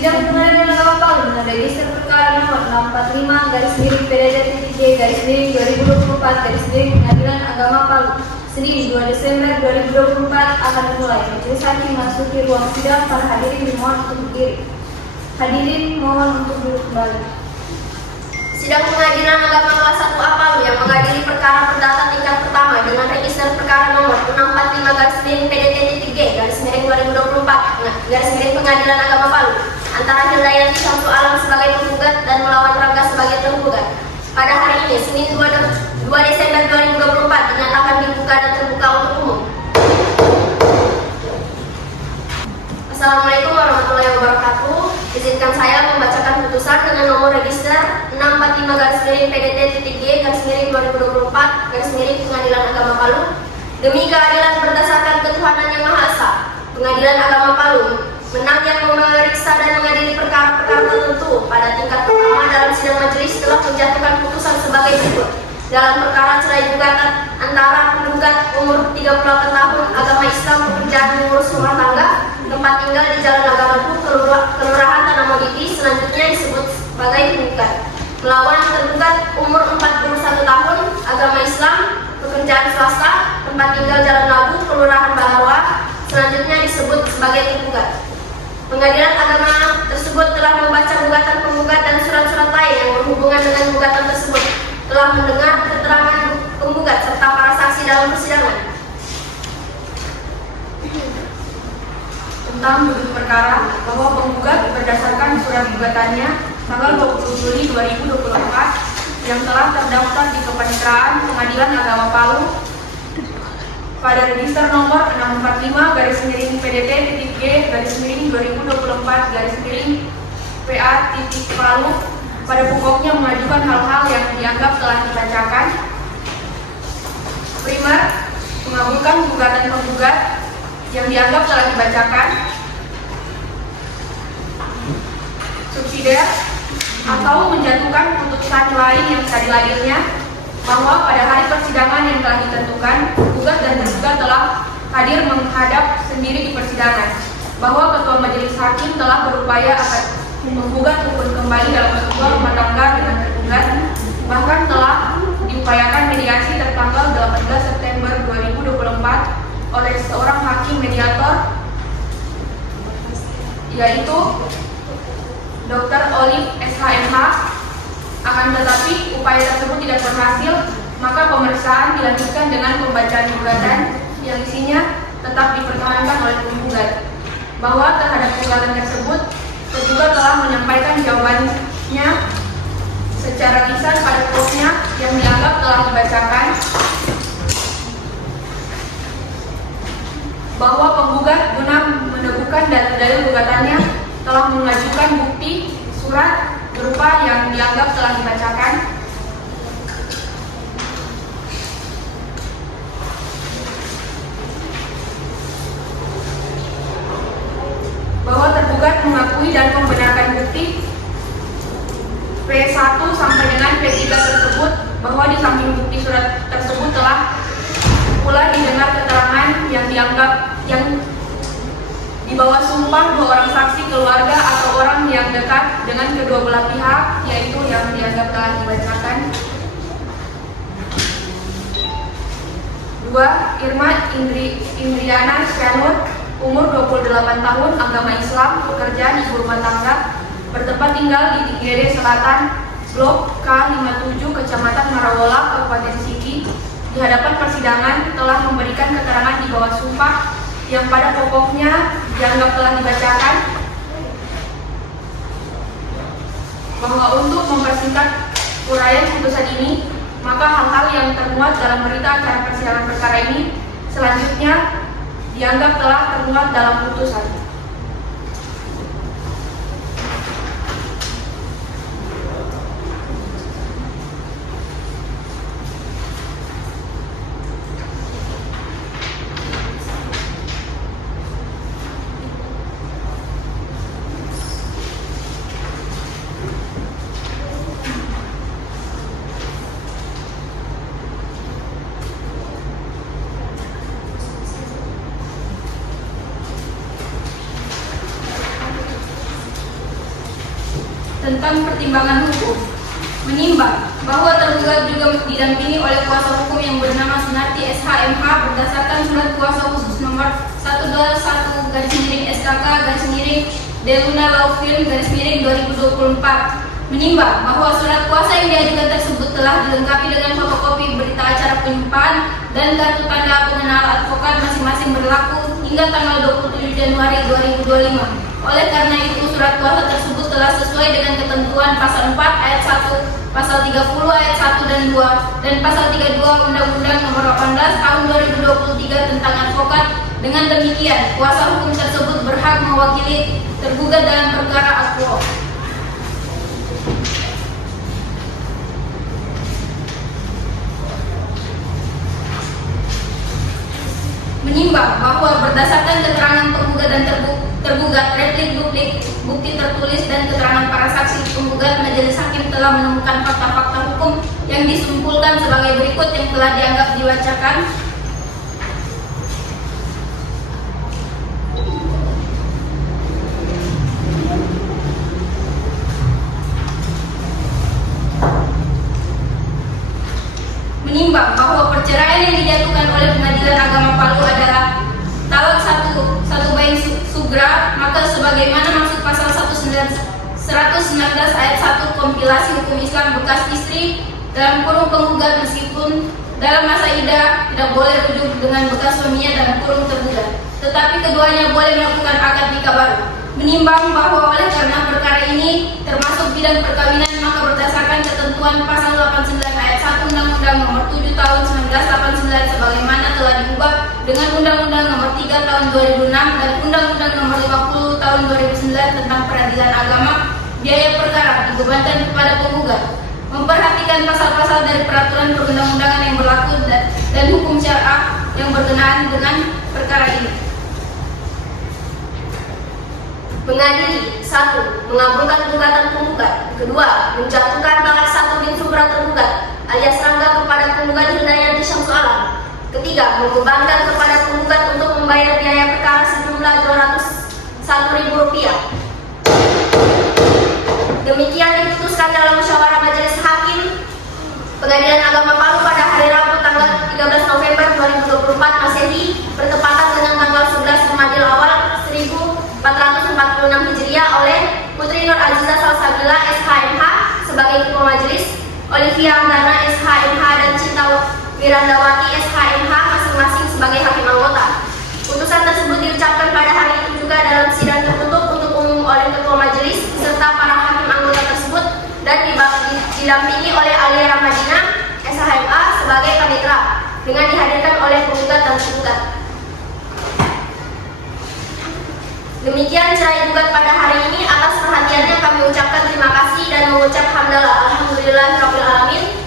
Sidang Pengadilan Agama Palu dengan register perkara nomor 645 garis miring PDT-G garis miring 2024 garis miring Pengadilan Agama Palu Senin 2 Desember 2024 akan dimulai. Majelis hakim memasuki ruang sidang. Para hadirin dimohon untuk berdiri. Hadirin mohon untuk duduk kembali. Sidang Pengadilan Agama kelas 1A Palu yang mengadili perkara perdata tingkat pertama dengan register perkara nomor 645 garis miring PDT-G garis miring 2024 garis miring Pengadilan Agama Palu antara Hidayati Syamsul Alam sebagai penggugat dan Melawan Rangga sebagai tergugat. Pada hari ini, Senin 2 Desember 2024 dinyatakan dibuka dan terbuka untuk umum. Assalamualaikum warahmatullahi wabarakatuh. Izinkan saya membacakan putusan dengan nomor register 645 garis miring PDT-G garis miring 2024 garis miring Pengadilan Agama Palu demi keadilan berdasarkan ketuhanan yang Maha Esa. Pengadilan Agama Palu menang yang memeriksa dan mengadili perkara-perkara tertentu pada tingkat pertama dalam sidang majelis telah menjatuhkan putusan sebagai berikut. Dalam perkara cerai gugatan antara penggugat umur 38 tahun agama Islam pekerjaan mengurus rumah tangga tempat tinggal di Jalan Agamapu Kelurahan Tanamoditi selanjutnya disebut sebagai penggugat, melawan tergugat umur 41 tahun agama Islam pekerjaan swasta tempat tinggal Jalan Labu Kelurahan Balawa selanjutnya disebut sebagai tergugat. Pengadilan agama tersebut telah membaca gugatan penggugat dan surat-surat lain yang berhubungan dengan gugatan tersebut, telah mendengar keterangan penggugat serta para saksi dalam persidangan. Tentang duduk perkara bahwa penggugat berdasarkan surat gugatannya tanggal 20 Juli 2024 yang telah terdaftar di Kepaniteraan Pengadilan Agama Palu pada register nomor 645 garis miring PDT-G garis miring 2024 garis miring PA Palu pada pokoknya mengajukan hal-hal yang dianggap telah dibacakan. Primer, mengabulkan gugatan penggugat yang dianggap telah dibacakan. Subsidiar, atau menjatuhkan putusan lain yang bisa diladilnya bahwa pada hari persidangan yang telah ditentukan, gugat dan tergugat telah hadir menghadap sendiri di persidangan, bahwa ketua majelis hakim telah berupaya akan menggugat rukun kembali dalam sebuah rumah tangga dengan tergugat, bahkan telah diupayakan mediasi tertanggal 18 September 2024 oleh seorang hakim mediator, yaitu Dr. Olive SHMH. Akan tetapi upaya tersebut tidak berhasil, maka pemeriksaan dilanjutkan dengan pembacaan gugatan yang isinya tetap dipertahankan oleh penggugat, bahwa terhadap gugatan tersebut tergugat telah menyampaikan jawabannya secara lisan pada pokoknya yang dianggap telah dibacakan, bahwa penggugat guna meneguhkan dalil-dalil gugatannya telah mengajukan bukti surat berupa yang dianggap telah dibacakan, bahwa tergugat mengakui dan membenarkan bukti P1 sampai dengan P3 tersebut, bahwa di samping bukti surat tersebut telah pula didengar keterangan yang dianggap yang di bawah sumpah dua orang saksi keluarga atau orang yang dekat dengan kedua belah pihak, yaitu yang dianggap telah dibacakan. 2. Irma Indriana Syanur, umur 28 tahun, agama Islam, pekerjaan ibu rumah tangga, bertempat tinggal di Tigere Selatan, Blok K57, Kecamatan Marawola, Kabupaten Sigi. Di hadapan persidangan telah memberikan keterangan di bawah sumpah yang pada pokoknya dianggap telah dibacakan, bahwa untuk mempersingkat uraian putusan ini, maka hal-hal yang termuat dalam berita acara persidangan perkara ini selanjutnya dianggap telah termuat dalam putusan. tentang pertimbangan hukum. Menimbang bahwa tergugat juga didampingi oleh kuasa hukum yang bernama Sunarti SHMH berdasarkan surat kuasa khusus nomor 121/SKK/Deluna Law Firm /2024. Menimbang bahwa surat kuasa yang diajukan tersebut telah dilengkapi dengan fotokopi berita acara penyumpahan dan kartu tanda pengenal advokat masing-masing berlaku hingga tanggal 27 Januari 2025. Oleh karena itu, surat kuasa tersebut telah sesuai dengan ketentuan pasal 4 ayat 1, pasal 30 ayat 1 dan 2, dan pasal 32 Undang-Undang Nomor 18 Tahun 2023 tentang advokat. Dengan demikian, kuasa hukum tersebut berhak mewakili tergugat dalam perkara akuo. Menimbang bahwa berdasarkan keterangan penggugat dan tergugat, replik duplik, bukti tertulis dan keterangan para saksi penggugat, majelis hakim telah menemukan fakta-fakta hukum yang disimpulkan sebagai berikut yang telah dianggap dibacakan. Menimbang bahwa perceraian yang dijatuhkan oleh Pengadilan Agama Palu adalah talak satu bayi sugra, maka sebagaimana maksud pasal 119 ayat 1 kompilasi hukum Islam bekas istri dalam kurung penggugat meskipun dalam masa iddah tidak boleh rujuk dengan bekas suaminya dalam kurung tergugat, tetapi keduanya boleh melakukan akad nikah baru. Menimbang bahwa oleh karena perkara ini termasuk bidang perkawinan, maka berdasarkan ketentuan pasal 89 ayat 1 Undang-Undang Nomor 7 Tahun 1989 sebagaimana telah diubah dengan Undang-Undang Nomor 3 Tahun 2006 dan Undang-Undang Nomor 50 Tahun 2009 tentang Peradilan Agama, biaya perkara dibebankan kepada penggugat. Memperhatikan pasal-pasal dari peraturan perundang-undangan yang berlaku dan hukum syariah yang berkenaan dengan perkara ini. Mengadili 1. Mengabulkan gugatan penggugat. 2. Menjatuhkan talak 1 bin subra tergugat alias Rangga kepada penggugat Hildayanti Syamsul Alam. 3. Membebankan kepada penggugat untuk membayar biaya perkara sejumlah Rp201.000. Demikian diputuskan dalam musyawarah majelis hakim Pengadilan Agama Palu pada hari Rabu tanggal 13 November 2024 Masehi bertepatan dengan tanggal 11 Ramadil Awal 1446 Hijriah oleh Putri Nur Aziza Salsabila SHMH sebagai Ketua Majelis, Olivia Andana SHMH dan Cinta Wirandawati SHMH masing-masing sebagai Hakim Anggota. Putusan tersebut diucapkan pada hari itu juga dalam sidang tertutup untuk umum oleh Ketua Majelis beserta para Hakim Anggota tersebut dan didampingi oleh Ali Ramadina SHMH sebagai panitera dengan dihadirkan oleh penggugat dan tergugat. Demikian cerai gugat pada hari ini. Atas perhatiannya kami ucapkan terima kasih dan mengucap hamdalah alhamdulillahirabbil alamin.